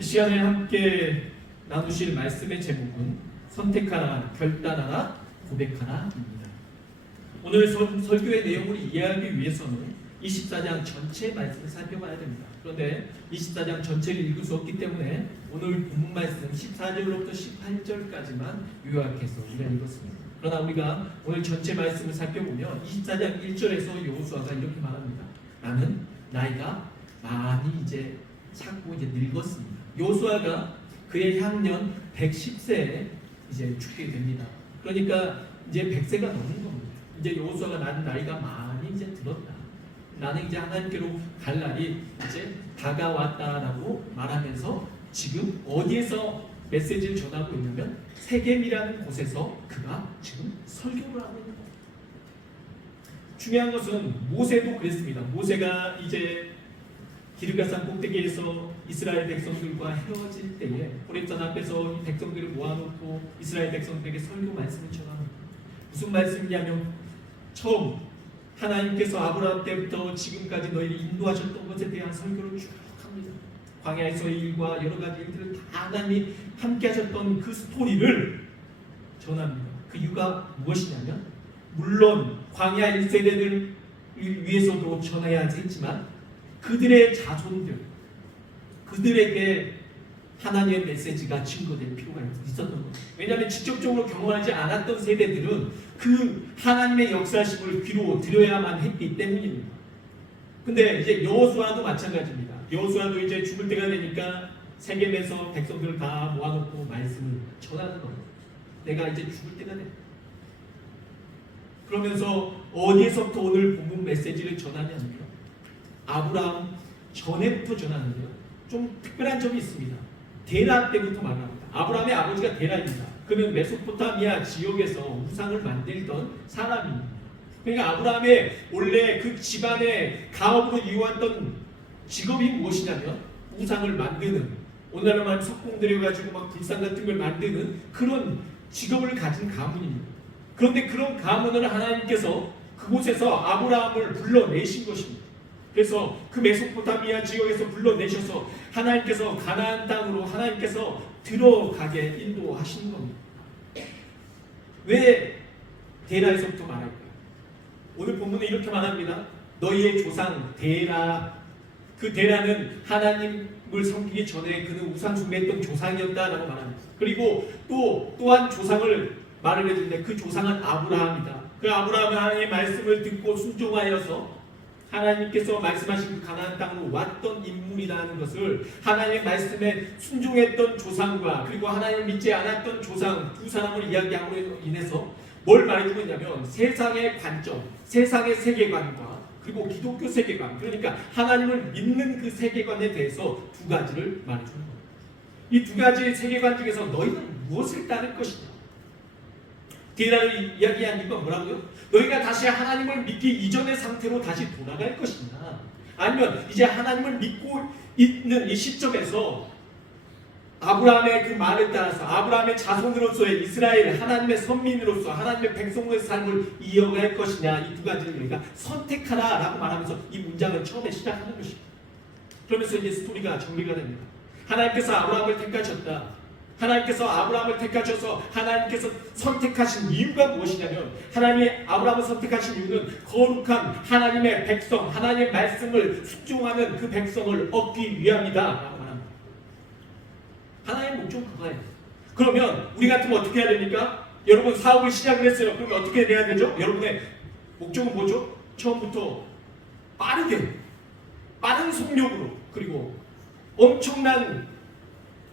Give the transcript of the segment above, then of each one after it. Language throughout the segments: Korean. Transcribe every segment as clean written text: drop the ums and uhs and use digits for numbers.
이 시간에 함께 나누실 말씀의 제목은 선택하라, 결단하라, 고백하라입니다. 오늘 설교의 내용을 이해하기 위해서는 24장 전체 말씀을 살펴봐야 됩니다. 그런데 24장 전체를 읽을 수 없기 때문에 오늘 본문 말씀 14절로부터 18절까지만 요약해서 우리가 읽었습니다. 그러나 우리가 오늘 전체 말씀을 살펴보면 24장 1절에서 여호수아가 이렇게 말합니다. 나는 나이가 많이 이제 찼고 이제 늙었습니다. 여호수아가 그의 향년 110세에 이제 죽게 됩니다. 그러니까 이제 100세가 넘는 겁니다. 이제 여호수아가 나는 나이가 많이 이제 들었다. 나는 이제 하나님께로 갈 날이 이제 다가왔다라고 말하면서 지금 어디에서 메시지를 전하고 있냐면 세겜이라는 곳에서 그가 지금 설교를 하고 있는 겁니다. 중요한 것은 모세도 그랬습니다. 모세가 이제 기르가산 꼭대기에서 이스라엘 백성들과 헤어질 때에 호렙산 앞에서 이 백성들을 모아놓고 이스라엘 백성들에게 설교 말씀을 전합니다. 무슨 말씀이냐면 처음 하나님께서 아브라함 때부터 지금까지 너희를 인도하셨던 것에 대한 설교를 쭉 합니다. 광야에서의 일과 여러 가지 일들을 다 하나님이 함께 하셨던 그 스토리를 전합니다. 그 이유가 무엇이냐면 물론 광야 1세대들을 위해서도 전해야 했지만 그들의 자손들, 그들에게 하나님의 메시지가 증거될 필요가 있었던 거예요. 왜냐하면 직접적으로 경험하지 않았던 세대들은 그 하나님의 역사심을 귀로 들어야만 했기 때문입니다. 근데 이제 여호수아도 마찬가지입니다. 여호수아도 이제 죽을 때가 되니까 세겜에서 백성들을 다 모아놓고 말씀을 전하는 거예요. 내가 이제 죽을 때가 돼. 그러면서 어디에서부터 오늘 본문 메시지를 전하냐면요. 아브라함 전에부터 전하는데요. 좀 특별한 점이 있습니다. 데라 때부터 말합니다. 아브라함의 아버지가 데라입니다. 그는 메소포타미아 지역에서 우상을 만들던 사람입니다. 그러니까 아브라함의 원래 그 집안의 가업으로 이어왔던 직업이 무엇이냐면 우상을 만드는, 오늘날로 말하면 석공 들여가지고 막 불상 같은 걸 만드는 그런 직업을 가진 가문입니다. 그런데 그런 가문을 하나님께서 그곳에서 아브라함을 불러내신 것입니다. 그래서 그 메소포타미아 지역에서 불러내셔서 하나님께서 가나안 땅으로 하나님께서 들어가게 인도하신 겁니다. 왜 데라에서부터 말할까요? 오늘 본문에 이렇게 말합니다. 너희의 조상 데라, 그 데라는 하나님을 섬기기 전에 그는 우상 숭배했던 조상이었다라고 말합니다. 그리고 또한 조상을 말을 해주는데 그 조상은 아브라함이다. 그 아브라함은 하나님의 말씀을 듣고 순종하여서 하나님께서 말씀하신 그 가나안 땅으로 왔던 인물이라는 것을 하나님의 말씀에 순종했던 조상과 그리고 하나님을 믿지 않았던 조상 두 사람을 이야기함으로 인해서 뭘 말해주고 있냐면 세상의 관점, 세상의 세계관과 그리고 기독교 세계관, 그러니까 하나님을 믿는 그 세계관에 대해서 두 가지를 말해주는 겁니다. 이 두 가지의 세계관 중에서 너희는 무엇을 따를 것이냐? 데라를 이야기한 이유가 뭐라고요? 너희가 다시 하나님을 믿기 이전의 상태로 다시 돌아갈 것이냐, 아니면 이제 하나님을 믿고 있는 이 시점에서 아브라함의 그 말을 따라서 아브라함의 자손으로서의 이스라엘 하나님의 선민으로서 하나님의 백성으로의 삶을 이어갈 것이냐, 이 두 가지를 너희가 선택하라 라고 말하면서 이 문장을 처음에 시작하는 것입니다. 그러면서 이제 스토리가 정리가 됩니다. 하나님께서 아브라함을 택하셨다. 하나님께서 아브라함을 택하셔서 하나님께서 선택하신 이유가 무엇이냐면 하나님이 아브라함을 선택하신 이유는 거룩한 하나님의 백성, 하나님의 말씀을 순종하는 그 백성을 얻기 위함이다 라고 말합니다. 하나님의 목적은 그거예요. 그러면 우리 같으면 어떻게 해야 됩니까? 여러분 사업을 시작을 했어요. 그러면 어떻게 해야 되죠? 여러분의 목적은 뭐죠? 처음부터 빠른 속력으로 그리고 엄청난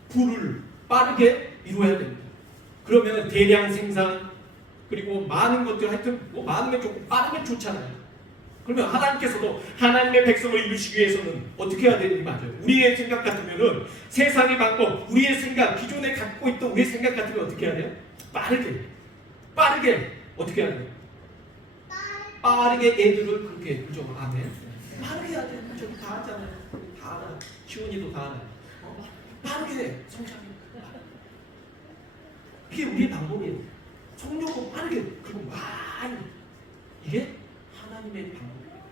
부를 빠르게 이루어야 됩니다. 그러면 대량 생산 그리고 많은 것들 하여튼 뭐 많으면 조금 빠르면 좋잖아요. 그러면 하나님께서도 하나님의 백성을 이루시기 위해서는 어떻게 해야 되는지 맞아요. 우리의 생각 같으면은 세상의 방법, 우리의 생각, 기존에 갖고 있던 우리의 생각 같으면 어떻게 해야 돼요? 빠르게 어떻게 해야 돼요? 빠르게 애들을 그렇게 그죠? 아멘. 빠르게 해야 돼요. 저기 다 하잖아요. 다 알아. 시온이도 다 알아요. 빠르게 성장해. 이게 우리의 방법이에요. 성령으로 빠르게 그리고 많이. 이게 하나님의 방법이에요.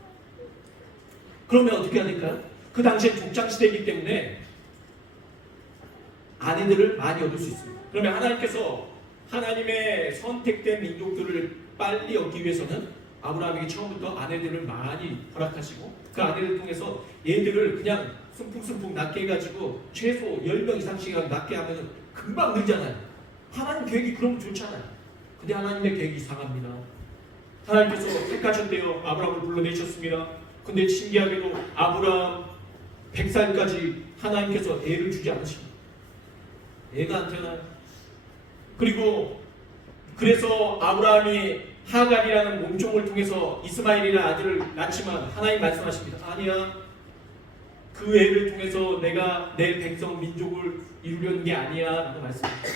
그러면 어떻게 해야 될까요? 그 당시에 족장시대이기 때문에 아내들을 많이 얻을 수 있습니다. 그러면 하나님께서 하나님의 선택된 민족들을 빨리 얻기 위해서는 아브라함에게 처음부터 아내들을 많이 허락하시고 그 아내를 통해서 얘들을 그냥 숨풍숨풍 낳게 해가지고 최소 10명 이상씩 낳게 하면 금방 늘잖아요. 하나님 계획이 그러면 좋잖아요. 근데 하나님의 계획이 이상합니다. 하나님께서 택하셨대요. 아브라함을 불러내셨습니다. 근데 신기하게도 아브라함 100살까지 하나님께서 애를 주지 않으십니다. 애가 안 태어나요. 그리고 그래서 아브라함이 하갈이라는 몸종을 통해서 이스마엘이라는 아들을 낳지만 하나님 말씀하십니다. 아니야. 그 애를 통해서 내가 내 백성 민족을 이루려는 게 아니야 라고 말씀합니다.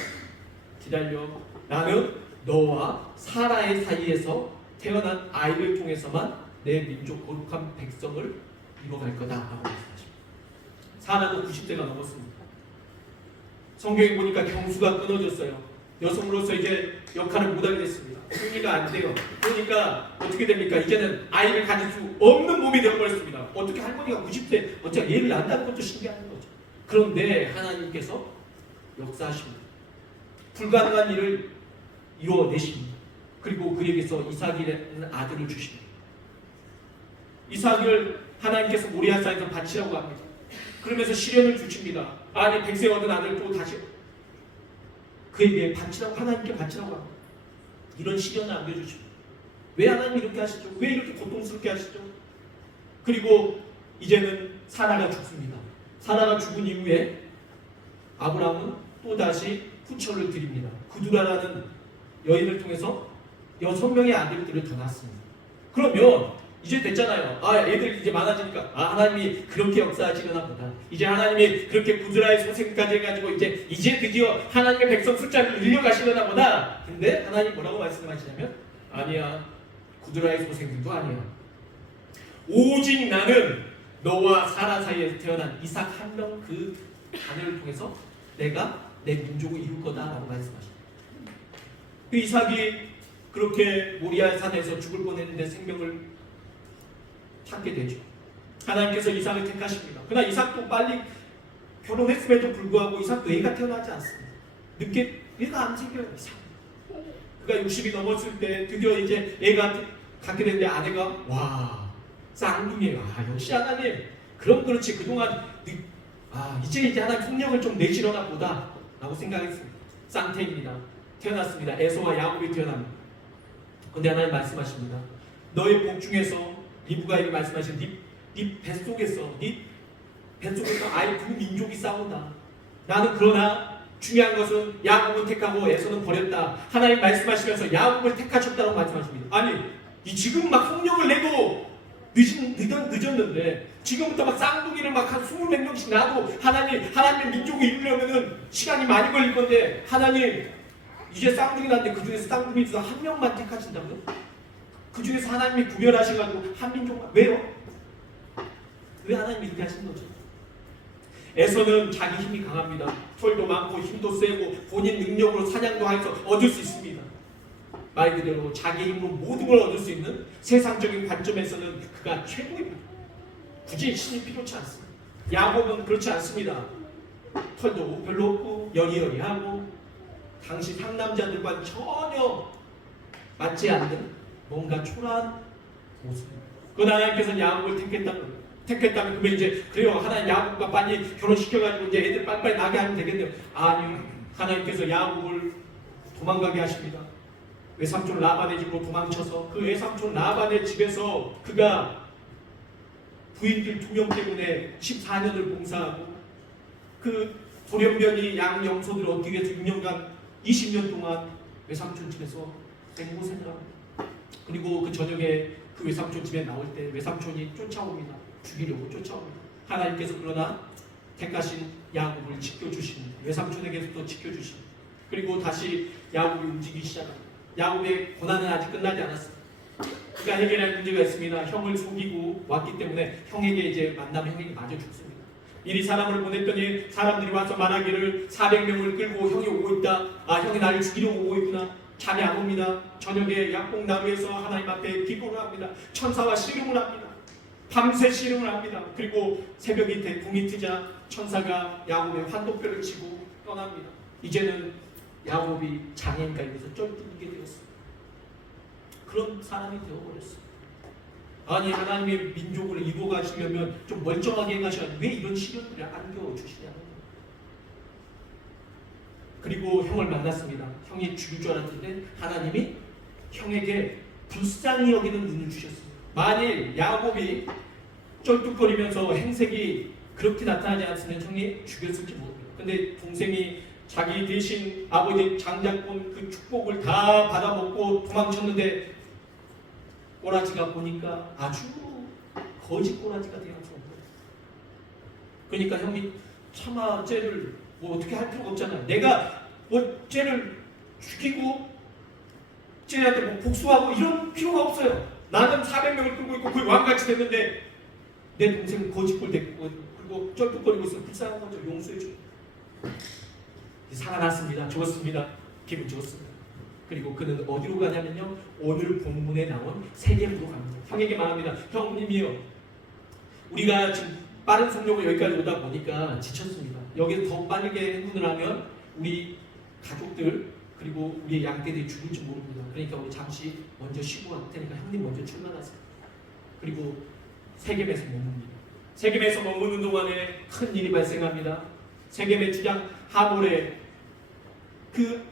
기다려. 나는 너와 사라의 사이에서 태어난 아이를 통해서만 내 민족 거룩한 백성을 이뤄갈 거다 라고 말씀하십니다. 사라도 90세가 넘었습니다. 성경에 보니까 경수가 끊어졌어요. 여성으로서 이제 역할을 못하게 됐습니다. 승리가 안 돼요. 그러니까 어떻게 됩니까? 이제는 아이를 가질 수 없는 몸이 되어버렸습니다. 어떻게 할머니가 90세 어떻게 얘를 낳는다는 것도 신기한 거죠. 그런데 하나님께서 역사하십니다. 불가능한 일을 이루어내십니다. 그리고 그에게서 이삭이라는 아들을 주십니다. 이삭을 하나님께서 모리아산에서 바치라고 합니다. 그러면서 시련을 주십니다. 아니 100세 얻은 아들 또 다시 그에게 바치라고 하나님께 바치라고 합니다. 이런 시련을 안겨주십니다. 왜 하나님 이렇게 하시죠? 왜 이렇게 고통스럽게 하시죠? 그리고 이제는 사라가 죽습니다. 사라가 죽은 이후에 아브라함은 또다시 후처를 드립니다. 구두라라는 여인을 통해서 6명의 아들들을 더 낳았습니다. 그러면 이제 됐잖아요. 애들 이제 많아지니까 하나님이 그렇게 역사하시려나 보다. 이제 하나님이 그렇게 구두라의 소생까지 해가지고 이제 드디어 하나님의 백성 숫자를 늘려가시려나 보다. 근데 하나님 뭐라고 말씀하시냐면 아니야. 구두라의 소생들도 아니야. 오직 나는 너와 사라 사이에서 태어난 이삭 한 명 그 자녀를 통해서 내가 내 민족을 이룰 거다라고 말씀하십니다. 그 이삭이 그렇게 모리아 산에서 죽을 뻔했는데 생명을 찾게 되죠. 하나님께서 이삭을 택하십니다. 그러나 이삭도 빨리 결혼했음에도 불구하고 이삭도 애가 태어나지 않습니다. 늦게 애가 안 생겨요. 이삭. 그가 60이 넘었을 때 드디어 이제 애가 갖게 되는데 아내가 와 쌍둥이에요. 역시 하나님. 그럼 그렇지 그동안 이제 하나님 폭력을 좀 내시려나 보다 라고 생각했습니다. 쌍태입니다. 태어났습니다. 에서와 야곱이 태어납니다. 근데 하나님 말씀하십니다. 너의 복 중에서 리브가에게 말씀하신 네 뱃속에서 아예 두 민족이 싸운다. 나는 그러나 중요한 것은 야곱은 택하고 에서는 버렸다. 하나님 말씀하시면서 야곱을 택하셨다고 말씀하십니다. 아니 지금 막 폭력을 내도 늦었는데 지금부터 막 쌍둥이를 막 한 20몇 명씩 놔도 하나님의 민족을 이루려면은 시간이 많이 걸릴 건데 하나님 이제 쌍둥이 낳는데 그 중에서 쌍둥이 중에서 한 명만 택하신다고요? 그 중에서 하나님이 구별하셔가지고 한 민족만 왜요? 왜 하나님이 이렇게 하신 거죠? 에서는 자기 힘이 강합니다. 털도 많고 힘도 세고 본인 능력으로 사냥도 해서 얻을 수 있습니다. 말 그대로 자기 힘으로 모든 걸 얻을 수 있는 세상적인 관점에서는 그가 최고입니다. 굳이 신이 필요치 않습니다. 야곱은 그렇지 않습니다. 털도 별로 없고 여리여리하고 당시 상남자들과 전혀 맞지 않는 뭔가 초라한 모습입니다. 그건 하나님께서 야곱을 택했다면 그러면 이제 그래요. 하나님 야곱과 빨리 결혼시켜가지고 이제 애들 빨리빨리 나게 하면 되겠네요. 아니요. 하나님께서 야곱을 도망가게 하십니다. 외삼촌 라반의 집으로 도망쳐서 그 외삼촌 라반의 집에서 그가 부인들 2명 때문에 14년을 봉사하고 그 돌연변이 양영소들을 얻기 위해서 6년간 20년 동안 외삼촌 집에서 생고생을 합니다. 그리고 그 저녁에 그 외삼촌 집에 나올 때 외삼촌이 쫓아옵니다. 죽이려고 쫓아옵니다. 하나님께서 그러나 택하신 야곱을 지켜주십니다. 외삼촌에게서도 지켜주십니다. 그리고 다시 야곱이 움직이기 시작합니다. 야곱의 고난은 아직 끝나지 않았습니다. 그가 해결할 문제가 있습니다. 형을 속이고 왔기 때문에 형에게 이제 만나면 형에게 맞아 죽습니다. 미리 사람을 보냈더니 사람들이 와서 말하기를 400명을 끌고 형이 오고 있다. 형이 나를 죽이려고 오고 있구나. 잠이 안 옵니다. 저녁에 약봉나무에서 하나님 앞에 기도를 합니다. 천사와 씨름을 합니다. 밤새 씨름을 합니다. 그리고 새벽이 대풍이 트자 천사가 야곱의 환도뼈를 치고 떠납니다. 이제는 야곱이 장애인가에서 쩔뚝이게 되었어요. 그런 사람이 되어버렸어요. 아니 하나님의 민족을 이루어 가시려면 좀 멀쩡하게 가셔야 왜 이런 시련들을 안겨주시냐는 거예요. 그리고 형을 만났습니다. 형이 죽을 줄 알았는데 하나님이 형에게 불쌍히 여기는 눈을 주셨습니다. 만일 야곱이 쩔뚝거리면서 행색이 그렇게 나타나지 않았으면 형이 죽였을지 모릅니다. 근데 동생이 자기 대신 아버지 장자권 그 축복을 다 받아먹고 도망쳤는데 꼬라지가 보니까 아주 거지 꼬라지가 되어서 그러니까 형이 차마 쟤를 뭐 어떻게 할 필요가 없잖아요. 내가 뭐 쟤를 죽이고 쟤한테 뭐 복수하고 이런 필요가 없어요. 나는 400명을 끌고 있고 거의 왕같이 됐는데 내 동생은 거지꼴 됐고 그리고 쩔뚝거리고 있으면 불쌍한 거죠. 용서해줘. 살아났습니다. 좋았습니다. 기분 좋습니다. 그리고 그는 어디로 가냐면요. 오늘 본문에 나온 세겜으로 갑니다. 형에게 말합니다. 형님이요. 우리가 지금 빠른 속력으로 여기까지 오다 보니까 지쳤습니다. 여기서 더 빠르게 행군을 하면 우리 가족들 그리고 우리의 양떼들이 죽을지 모릅니다. 그러니까 우리 잠시 먼저 쉬고 갈 테니까 형님 먼저 출발하세요. 그리고 세겜에서 머뭅니다. 세겜에서 머무는 동안에 큰 일이 발생합니다. 세겜의 주장 하몰의 그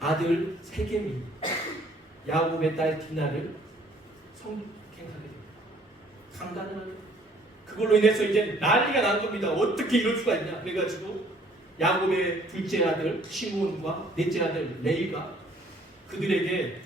아들 세겜이 야곱의 딸 디나를 성행하게 됩니다. 강간을 하게 됩니다. 그걸로 인해서 이제 난리가 난 겁니다. 어떻게 이럴 수가 있냐. 그래가지고 야곱의 둘째 아들 시므온과 넷째 아들 레이가 그들에게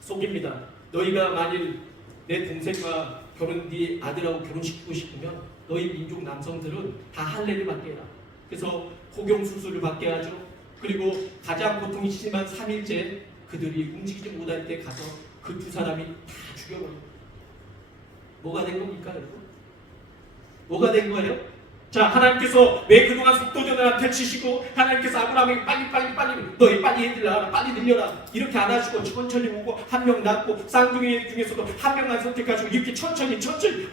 속입니다. 너희가 만일 내 동생과 네 아들하고 결혼시키고 싶으면 너희 민족 남성들은 다 할례를 받게 해라. 그래서 호경 수술을 받게 하죠. 그리고 가장 고통이 심한 3일째 그들이 움직이지 못할 때 가서 그 두 사람이 다 죽여버려요. 뭐가 된 겁니까 여러분? 뭐가 된 거예요? 자, 하나님께서 왜 그동안 속도전을 펼치시고 하나님께서 아브라함에게 빨리 너희 빨리 애들 낳아라 빨리 늘려라 이렇게 안 하시고 천천히 오고 한 명 낳고 쌍둥이 중에서도 한 명만 선택하시고 이렇게 천천히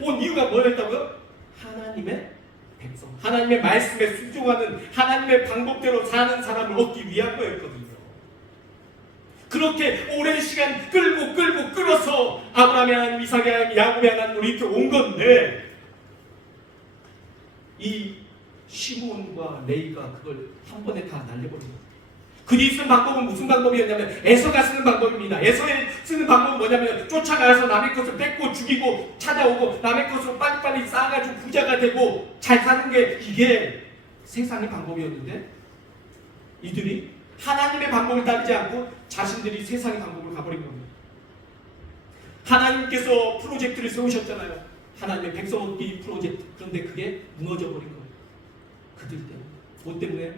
온 이유가 뭐였다고요? 하나님의 백성, 하나님의 말씀에 순종하는 하나님의 방법대로 사는 사람을 얻기 위한 거였거든요. 그렇게 오랜 시간 끌어서 아브라함의 하나님, 이삭의 하나님, 야곱의 하나님으로 이렇게 온 건데 이 시므온과 레이가 그걸 한 번에 다 날려버린 거예요. 그들이 쓰는 방법은 무슨 방법이었냐면 에서가 쓰는 방법입니다. 에서의 쓰는 방법은 뭐냐면 쫓아가서 남의 것을 뺏고 죽이고 찾아오고 남의 것으로 빨리빨리 쌓아가지고 부자가 되고 잘 사는 게 이게 세상의 방법이었는데 이들이 하나님의 방법을 따르지 않고 자신들이 세상의 방법을 가버린 겁니다. 하나님께서 프로젝트를 세우셨잖아요. 하나님의 백성 얻기 프로젝트. 그런데 그게 무너져 버린 거예요. 그들 때문에. 뭐 때문에?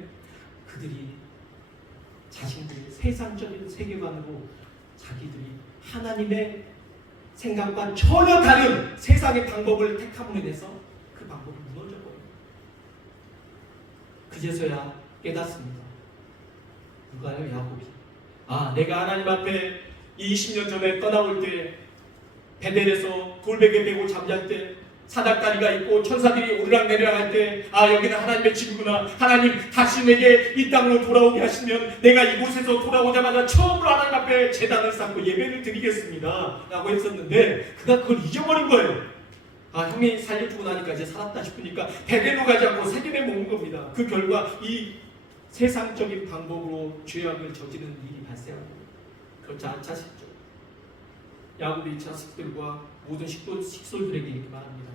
그들이 자신들의 세상적인 세계관으로 자기들이 하나님의 생각과 전혀 다른 세상의 방법을 택함으로 인해서 그 방법이 무너져 버려요. 그제서야 깨닫습니다. 누가요? 야곱이. 아, 내가 하나님 앞에 20년 전에 떠나올 때 베델에서 돌베개 메고 잠잘 때 사닥다리가 있고 천사들이 오르락내리락 할 때 아 여기는 하나님의 집이구나. 하나님 다시 내게 이 땅으로 돌아오게 하시면 내가 이곳에서 돌아오자마자 처음으로 하나님 앞에 제단을 쌓고 예배를 드리겠습니다 라고 했었는데 그가 그걸 잊어버린 거예요. 아 형이 살려주고 나니까 이제 살았다 싶으니까 베델로 가지 않고 세겜에 머문 겁니다. 그 결과 이 세상적인 방법으로 죄악을 저지르는 일이 발생합니다. 그걸 잘 아시죠? 야곱이 자식들과 모든 식솔들에게 이렇게 말합니다.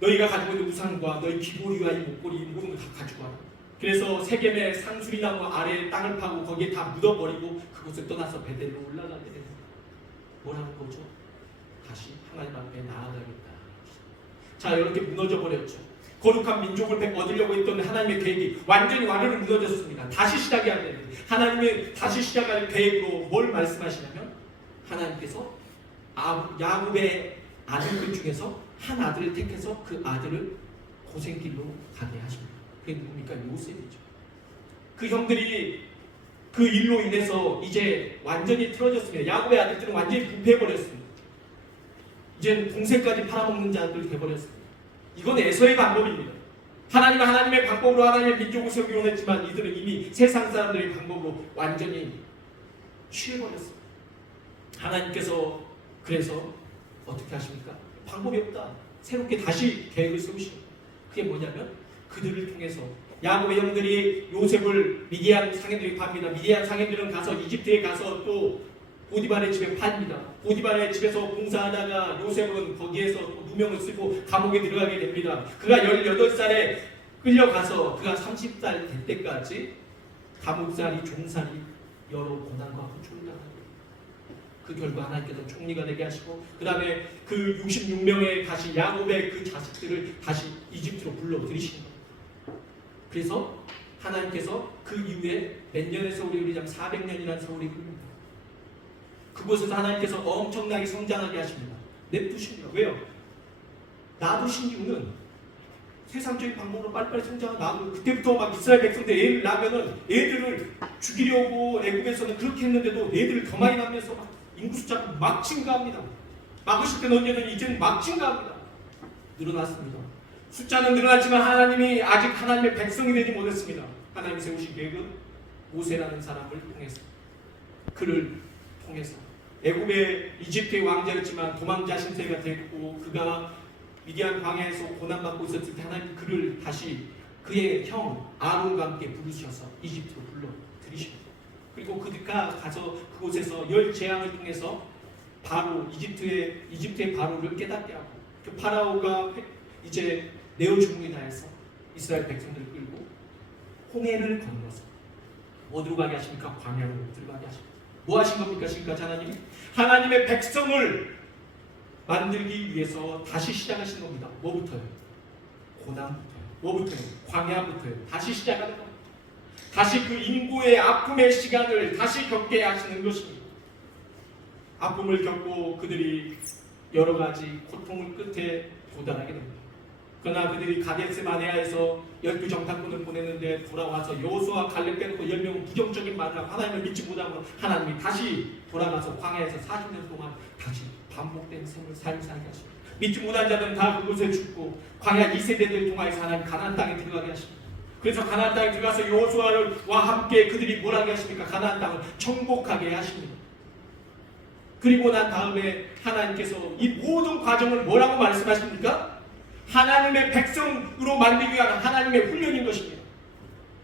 너희가 가지고 있는 우상과 너희 귀고리와 이 목걸이 모든 걸 다 가지고 와라. 그래서 세겜의 상수리나무 아래에 땅을 파고 거기에 다 묻어버리고 그곳을 떠나서 베델로 올라가게 됩니다. 뭐라는 거죠? 다시 하나님 앞에 나아가겠다. 자 이렇게 무너져 버렸죠. 거룩한 민족을 얻으려고 했던 하나님의 계획이 완전히 완전히 무너졌습니다. 다시 시작해야 됩니다. 하나님의 다시 시작할 계획으로 뭘 말씀하시냐면 하나님께서 야곱의 아들들 중에서 한 아들을 택해서 그 아들을 고생길로 가게 하십니다. 그게 누굽니까? 요셉이죠. 그 형들이 그 일로 인해서 이제 완전히 틀어졌습니다. 야곱의 아들들은 완전히 부패해버렸습니다. 이제 동생까지 팔아먹는 자들 돼버렸습니다. 이건 에서의 방법입니다. 하나님은 하나님의 방법으로 하나님의 민족을 세우기로 했지만 이들은 이미 세상 사람들의 방법으로 완전히 취해버렸어요. 하나님께서 그래서 어떻게 하십니까? 방법이 없다. 새롭게 다시 계획을 세우시는 거예요. 그게 뭐냐면 그들을 통해서 야곱의 형들이 요셉을 미디안 상인들이 팝니다. 미디안 상인들은 가서 이집트에 가서 또 보디발의 집에 팝니다. 보디발의 집에서 봉사하다가 요셉은 거기에서 또 누명을 쓰고 감옥에 들어가게 됩니다. 그가 18살에 끌려가서 그가 30살 될 때까지 감옥살이 종살이 여러 고난과 고초를 당합니다. 그 결과 하나님께서 총리가 되게 하시고 그 다음에 그 66명의 다시 야곱의 그 자식들을 다시 이집트로 불러들이신 거예요. 그래서 하나님께서 그 이후에 몇 년의 세월이 흐르자면 400년이라는 세월이 흐릅니다. 그곳에서 하나님께서 엄청나게 성장하게 하십니다. 냅두십니다. 왜요? 놔두신 이유는 세상적인 방법으로 빨리빨리 성장하고 그때부터 막 이스라엘 백성들 애를 낳으면은 애들을 죽이려고 애국에서는 그렇게 했는데도 애들을 더 많이 낳으면서 막 인구 숫자가 막 증가합니다. 막으실 때는 언제든 이제는 막 증가합니다. 늘어났습니다. 숫자는 늘어났지만 하나님이 아직 하나님의 백성이 되지 못했습니다. 하나님이 세우신 계획은 모세라는 사람을 통해서 그를 통해서 애굽의 이집트의 왕자였지만 도망자 신세가 됐고 그가 미디안 광야에서 고난받고 있었을 때 하나님 그를 다시 그의 형 아론과 함께 부르셔서 이집트로 불러들이십니다. 그리고 그가 가서 그곳에서 열 재앙을 통해서 바로 이집트의 바로를 깨닫게 하고 그 파라오가 이제 내어주문이 다해서 이스라엘 백성들을 끌고 홍해를 건너서 어디로 가게 하십니까? 광야로 들어가게 하십니다. 뭐 하신 겁니까? 지금까지 하나님이 하나님의 백성을 만들기 위해서 다시 시작하신 겁니다. 뭐부터요? 고난부터요. 뭐부터요? 광야부터요. 다시 시작하는 겁니다. 다시 그 인구의 아픔의 시간을 다시 겪게 하시는 것입니다. 아픔을 겪고 그들이 여러 가지 고통을 끝에 도달하게 됩니다. 그러나 그들이 가데스 바네아에서 12정탐꾼을 보냈는데 돌아와서 여호수아 갈렙 빼놓고 10명은 부정적인 말을 하고 하나님을 믿지 못하고 하나님이 다시 돌아가서 광야에서 40년 동안 다시 반복된 삶을 살게 하십니다. 믿지 못한 자들은 다 그곳에 죽고 광야 2세대들 통하여서 하나님 가나안 땅에 들어가게 하십니다. 그래서 가나안 땅에 들어가서 여호수아와 함께 그들이 뭘 하게 하십니까? 가나안 땅을 정복하게 하십니다. 그리고 난 다음에 하나님께서 이 모든 과정을 뭐라고 말씀하십니까? 하나님의 백성으로 만들기 위한 하나님의 훈련인 것입니다.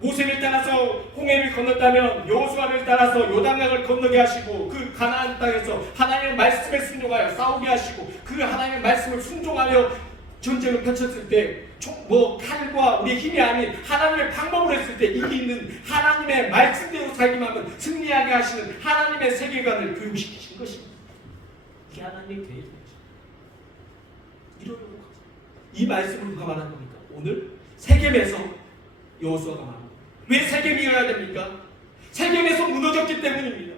모세를 따라서 홍해를 건넜다면 여호수아를 따라서 요단강을 건너게 하시고 그 가나안 땅에서 하나님의 말씀에 순종하여 싸우게 하시고 그 하나님의 말씀을 순종하여 전쟁을 펼쳤을 때 칼과 우리의 힘이 아닌 하나님의 방법으로 했을 때 이기는 하나님의 말씀대로 살기만 하면 승리하게 하시는 하나님의 세계관을 교육시키신 것입니다. 이게 하나님의 계획입니다. 이러려고 하죠. 이 말씀을 누가 말하는 겁니까? 오늘 세겜에서 여호수아가 말합니다. 왜 세겜이어야 됩니까? 세겜에서 무너졌기 때문입니다.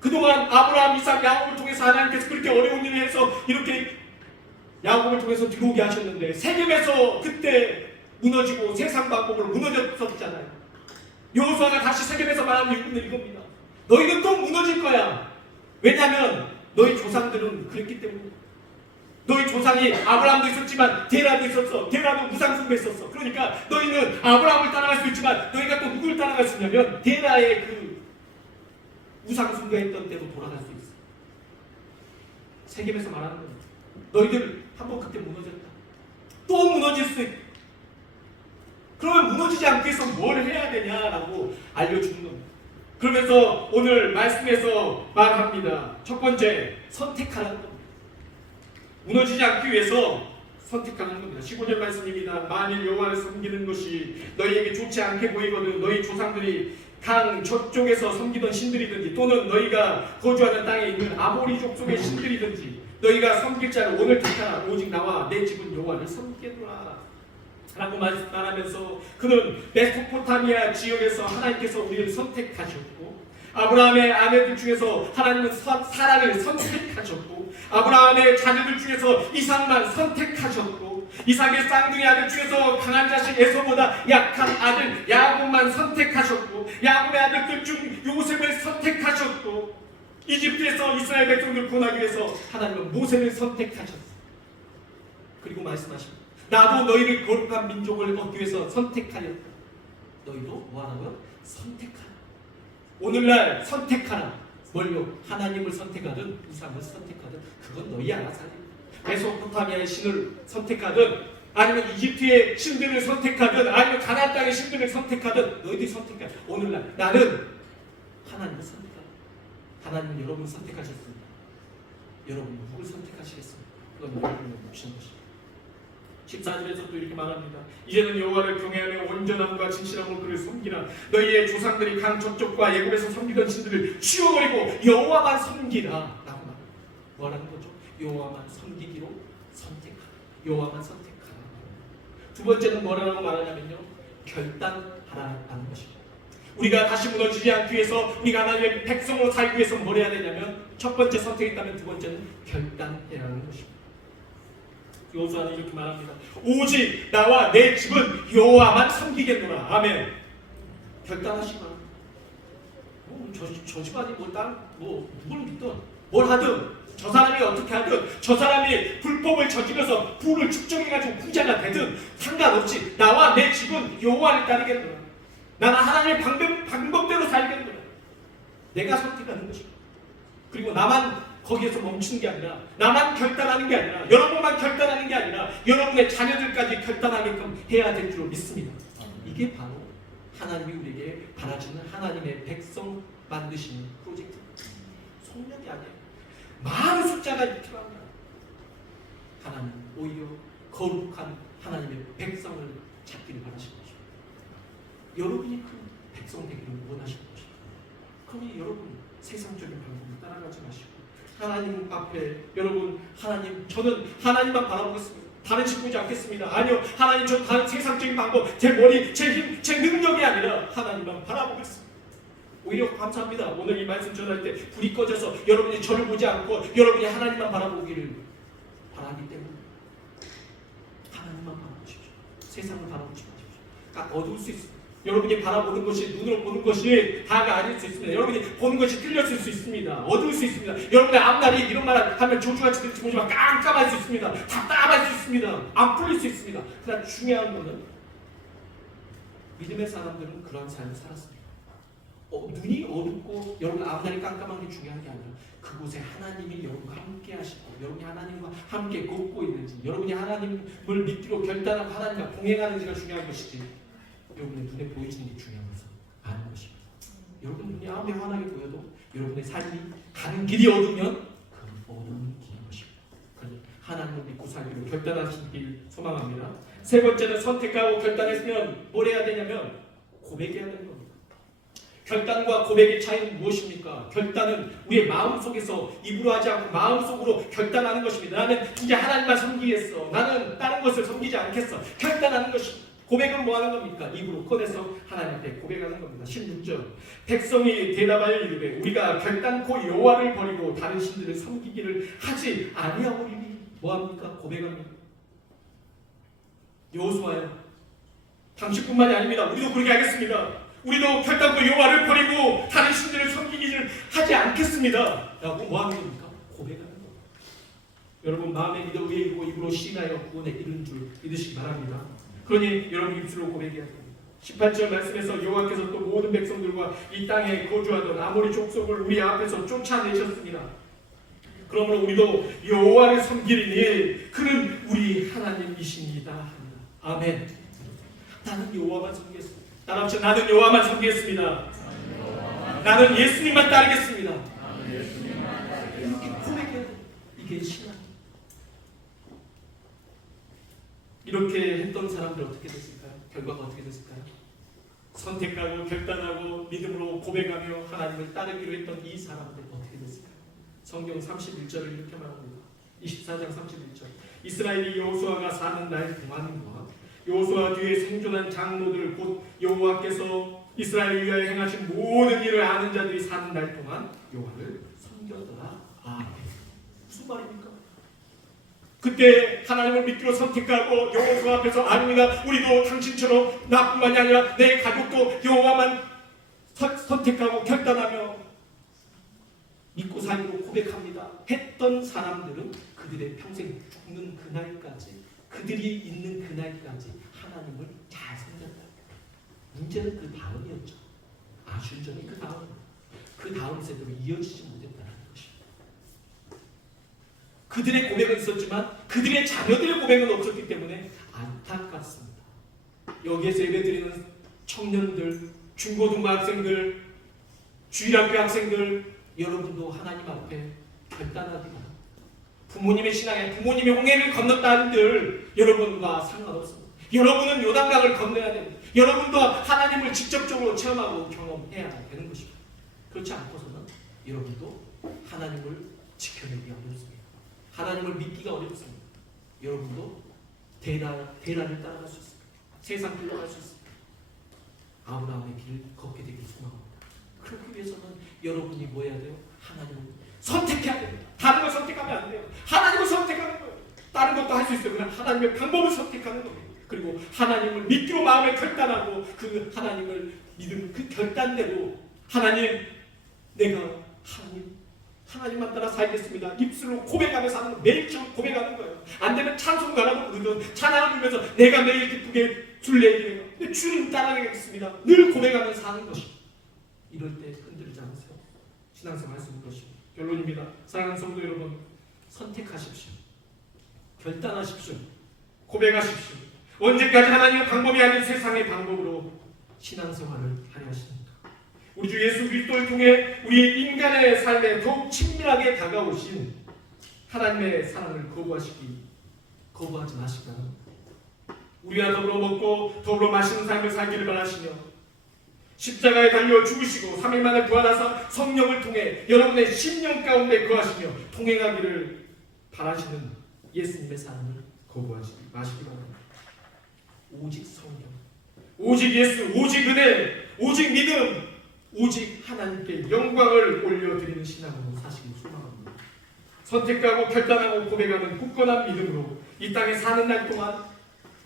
그동안 아브라함, 이삭, 야곱을 통해서 하나님께서 그렇게 어려운 일을 해서 이렇게 야곱을 통해서 들어오게 하셨는데 세겜에서 그때 무너지고 세상 방법으로 무너졌었잖아요. 여호수아가 다시 세겜에서 말하는 이유는 이겁니다. 너희는 또 무너질 거야. 왜냐하면 너희 조상들은 그랬기 때문입니다. 너희 조상이 아브라함도 있었지만 데라도 있었어. 데라도 무상숭배했었어. 그러니까 너희는 아브라함을 따라갈 수 있지만 너희가 또 누굴 따라갈 수 있냐면 데라의 그 무상숭배했던 때로 돌아갈 수 있어. 세겜에서 말하는 겁니다. 너희들 한번 그때 무너졌다. 또 무너질 수 있다. 그러면 무너지지 않기 위해서 뭘 해야 되냐라고 알려주는 겁니다. 그러면서 오늘 말씀에서 말합니다. 첫 번째, 선택하라는 겁니다. 무너지지 않기 위해서 선택하는 겁니다. 15절 말씀입니다. 만일 여호와를 섬기는 것이 너희에게 좋지 않게 보이거든 너희 조상들이 강 저쪽에서 섬기던 신들이든지 또는 너희가 거주하는 땅에 있는 아모리 족속의 신들이든지 너희가 섬길 자를 오늘 택하라. 오직 나와 내 집은 여호와를 섬기노라 라고 말하면서 그는 메소포타미아 지역에서 하나님께서 우리를 선택하셨고 아브라함의 아내들 중에서 하나님은 사라를 선택하셨고 아브라함의 자녀들 중에서 이삭만 선택하셨고 이삭의 쌍둥이 아들 중에서 강한 자식 에서보다 약한 아들 야곱만 선택하셨고 야곱의 아들들 중 요셉을 선택하셨고 이집트에서 이스라엘 백성들 구원하기 위해서 하나님은 모세를 선택하셨어요. 그리고 말씀하십니다. 나도 너희를 거룩한 민족을 얻기 위해서 선택하였다. 너희도 뭐하라고요? 선택하라. 오늘날 선택하라. 뭘요? 하나님을 선택하든 우상을 선택하든 그건 너희 알아서 하라. 메소포타미아의 신을 선택하든 아니면 이집트의 신들을 선택하든 아니면 가나안 땅의 신들을 선택하든 너희들이 선택하라. 오늘날 나는 하나님을 선택하라. 하나님은 여러분을 선택하셨습니다. 여러분은 누굴 선택하시겠습니까? 그건 여러분의 몫인 것입니다. 14절에서 또 이렇게 말합니다. 이제는 여호와를 경외하며 온전함과 진실함으로 그를 섬기라. 너희의 조상들이 강 저쪽과 애굽에서 섬기던 신들을 치워버리고 여호와만 섬기라 라고 말합니다. 뭐라는 거죠? 여호와만 섬기기로 선택하라. 여호와만 선택하라. 두 번째는 뭐라고 말하냐면요, 결단하라는 것입니다. 우리가 다시 무너지지 않기 위해서, 우리가 하나님의 백성으로 살기 위해서 뭘 해야 되냐면, 첫 번째 선택했다면 두 번째는 결단해라는 것입니다. 여호수아는 이렇게 말합니다. 오직 나와 내 집은 여호와만 섬기겠노라. 아멘. 결단하시기 바랍니다. 저 집안이 누굴 믿든 뭘 하든, 저 사람이 어떻게 하든, 저 사람이 불법을 저지르서 부를 축적해가지고 부자가 되든 상관없이 나와 내 집은 여호와를 따르겠노라. 나는 하나님의 방법대로 살겠노라. 내가 선택하는 것입니다. 그리고 나만 거기에서 멈추는 게 아니라, 나만 결단하는 게 아니라, 여러분만 결단하는 게 아니라 여러분의 자녀들까지 결단하게끔 해야 될 줄로 믿습니다. 이게 바로 하나님이 우리에게 바라시는 하나님의 백성 만드시는 프로젝트. 속력이 아니에요. 많은 숫자가 필요합니다. 하나님 오히려 거룩한 하나님의 백성을 찾기를 바라시는 것입니다. 여러분이 그 백성 되기를 원하시는 것입니다. 그러니 여러분 세상적인 방법을 따라가지 마시고 하나님 앞에, 여러분 저는 하나님만 바라보겠습니다. 다른 집 보지 않겠습니다. 아니요, 하나님, 저 다른 세상적인 방법, 제 머리, 제 힘, 제 능력이 아니라 하나님만 바라보겠습니다. 오히려 감사합니다. 오늘 이 말씀 전할 때 불이 꺼져서 여러분이 저를 보지 않고 여러분이 하나님만 바라보기를 바라기 때문에 하나님만 바라보십시오. 세상을 바라보지 마십시오. 그러니까 어두울 수 있습니다. 여러분이 바라보는 것이, 눈으로 보는 것이 다가 아닐 수 있습니다. 여러분이 보는 것이 틀렸을 수 있습니다. 어두울 수 있습니다. 여러분의 앞날이 이런 말 하면 조주같이 들지 모지만 깜깜할 수 있습니다. 답답할 수 있습니다. 안 풀릴 수 있습니다. 그러나 중요한 것은 믿음의 사람들은 그런 삶을 살았습니다. 눈이 어둡고 여러분 앞날이 깜깜한 게 중요한 게 아니라 그곳에 하나님이 여러분과 함께 하시고, 여러분이 하나님과 함께 걷고 있는지, 여러분이 하나님을 믿기로 결단하고 하나님과 동행하는지가 중요한 것이지, 여러분의 눈에 보이지는 게 중요한 것은 아는 것입니다. 여러분 눈이 아무리 환하게 보여도 여러분의 삶이 가는 길이 어두우면 그 어두운 길인 것입니다. 그러니 하나님을 믿고 살기로 결단하시길 소망합니다. 세 번째는 선택하고 결단했으면 뭘 해야 되냐면 고백해야 되는 겁니다. 결단과 고백의 차이는 무엇입니까? 결단은 우리의 마음속에서 입으로 하지 않고 마음속으로 결단하는 것입니다. 나는 이제 하나님만 섬기겠어. 나는 다른 것을 섬기지 않겠어. 결단하는 것입니다. 고백은 뭐 하는 겁니까? 입으로 꺼내서 하나님께 고백하는 겁니다. 16절. 백성이 대답하여 이르되 우리가 결단코 여호와를 버리고 다른 신들을 섬기기를 하지 아니하오리니. 뭐 합니까? 고백합니다. 여호수아요, 당신뿐만이 아닙니다. 우리도 그렇게 하겠습니다. 우리도 결단코 여호와를 버리고 다른 신들을 섬기기를 하지 않겠습니다. 라고 뭐 하는 겁니까? 고백하는 겁니다. 여러분 마음에 믿어 의에 이르고 입으로 시인하여 구원에 이른 줄 믿으시기 바랍니다. 그러니 여러분 입술로 고백해야 됩니다. 18절 말씀에서 여호와께서 또 모든 백성들과 이 땅에 거주하던 아모리 족속을 우리 앞에서 쫓아내셨습니다. 그러므로 우리도 여호와를 섬기리니 그는 우리 하나님이십니다 합니다. 아멘. 나는 여호와만 섬기겠습니다. 따라합시다. 나는 여호와만 섬기겠습니다. 나는 예수님만 따르겠습니다. 이렇게 고백해야 돼. 이게 신앙. 이렇게 했던 사람들 어떻게 됐을까요? 결과가 어떻게 됐을까요? 선택하고 결단하고 믿음으로 고백하며 하나님을 따르기로 했던 이 사람들 어떻게 됐을까요? 성경 31절을 이렇게 말합니다. 24장 31절. 이스라엘이 여호수아가 사는 날 동안과 여호수아 뒤에 생존한 장로들 곧 여호와께서 이스라엘을 위하여 행하신 모든 일을 아는 자들이 사는 날 동안 여호와를 섬겼더라. 아멘. 무슨 말입니까? 그때 하나님을 믿기로 선택하고 여호수아 앞에서 아닙니다. 우리도 당신처럼 나뿐만이 아니라 내 가족도 여호와만 선택하고 결단하며 믿고 살기로 고백합니다 했던 사람들은 그들의 평생 죽는 그날까지 그들이 있는 그날까지 하나님을 잘 섬겼다. 문제는 그 다음이었죠. 아술전이 그 다음 세대로 이어지지 못했다는 것입니다. 그들의 고백은 있었지만 그들의 자녀들의 고백은 없었기 때문에 안타깝습니다. 여기에서 예배드리는 청년들, 중고등부 학생들, 주일학교 학생들, 여러분도 하나님 앞에 결단하기가, 부모님의 신앙에 부모님의 홍해를 건넜다는 들 여러분과 상관없습니다. 여러분은 요단강을 건너야 됩니다. 여러분도 하나님을 직접적으로 체험하고 경험해야 되는 것입니다. 그렇지 않고서는 여러분도 하나님을 지켜내기 어렵습니다. 하나님을 믿기가 어렵습니다. 여러분도 대란을 따라갈 수 있습니다. 세상 흘러갈 수 있습니다. 아브라함의 길을 걷게 되길 소망합니다. 그렇기 위해서는 여러분이 뭐 해야 돼요? 하나님을 선택해야 됩니다. 다른 걸 선택하면 안 돼요. 하나님을 선택하는 거예요. 다른 것도 할 수 있어요. 그냥 하나님의 방법을 선택하는 거예요. 그리고 하나님을 믿기로 마음에 결단하고 그 하나님을 믿는 그 결단대로 하나님, 내가 하나님만 따라 살겠습니다. 입술로 고백하면서 하는 거, 매일 고백하는 거예요. 안 되면 찬송가라도 부르든 찬양을 부르면서 내가 매일 기쁘게 줄 내기래요. 근데 주님 따라가겠습니다. 늘 고백하면서 하는 것이. 이럴 때 흔들리지 않으세요. 신앙생활 하시는 것입니다. 결론입니다. 사랑하는 성도 여러분, 선택하십시오. 결단하십시오. 고백하십시오. 언제까지 하나님의 방법이 아닌 세상의 방법으로 신앙생활을 하려 하십니까? 우리 주 예수 그리스도를 통해 우리 인간의 삶에 더욱 친밀하게 다가오신 하나님의 사랑을 거부하지 마시기 바랍니다. 우리와 더불어 먹고 더불어 마시는 삶을 살기를 바라시며 십자가에 달려 죽으시고 3일 만에 부활하사 성령을 통해 여러분의 심령 가운데 거하시며 통행하기를 바라시는 예수님의 사랑을 거부하지 마시기 바랍니다. 오직 성령, 오직 예수, 오직 은혜, 오직 믿음, 오직 하나님께 영광을 올려드리는 신앙으로 사시길 소망합니다. 선택하고 결단하고 고백하는 굳건한 믿음으로 이 땅에 사는 날 동안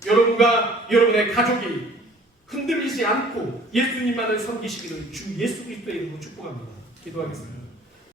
여러분과 여러분의 가족이 흔들리지 않고 예수님만을 섬기시기를 주 예수 그리스도의 이름으로 축복합니다. 기도하겠습니다.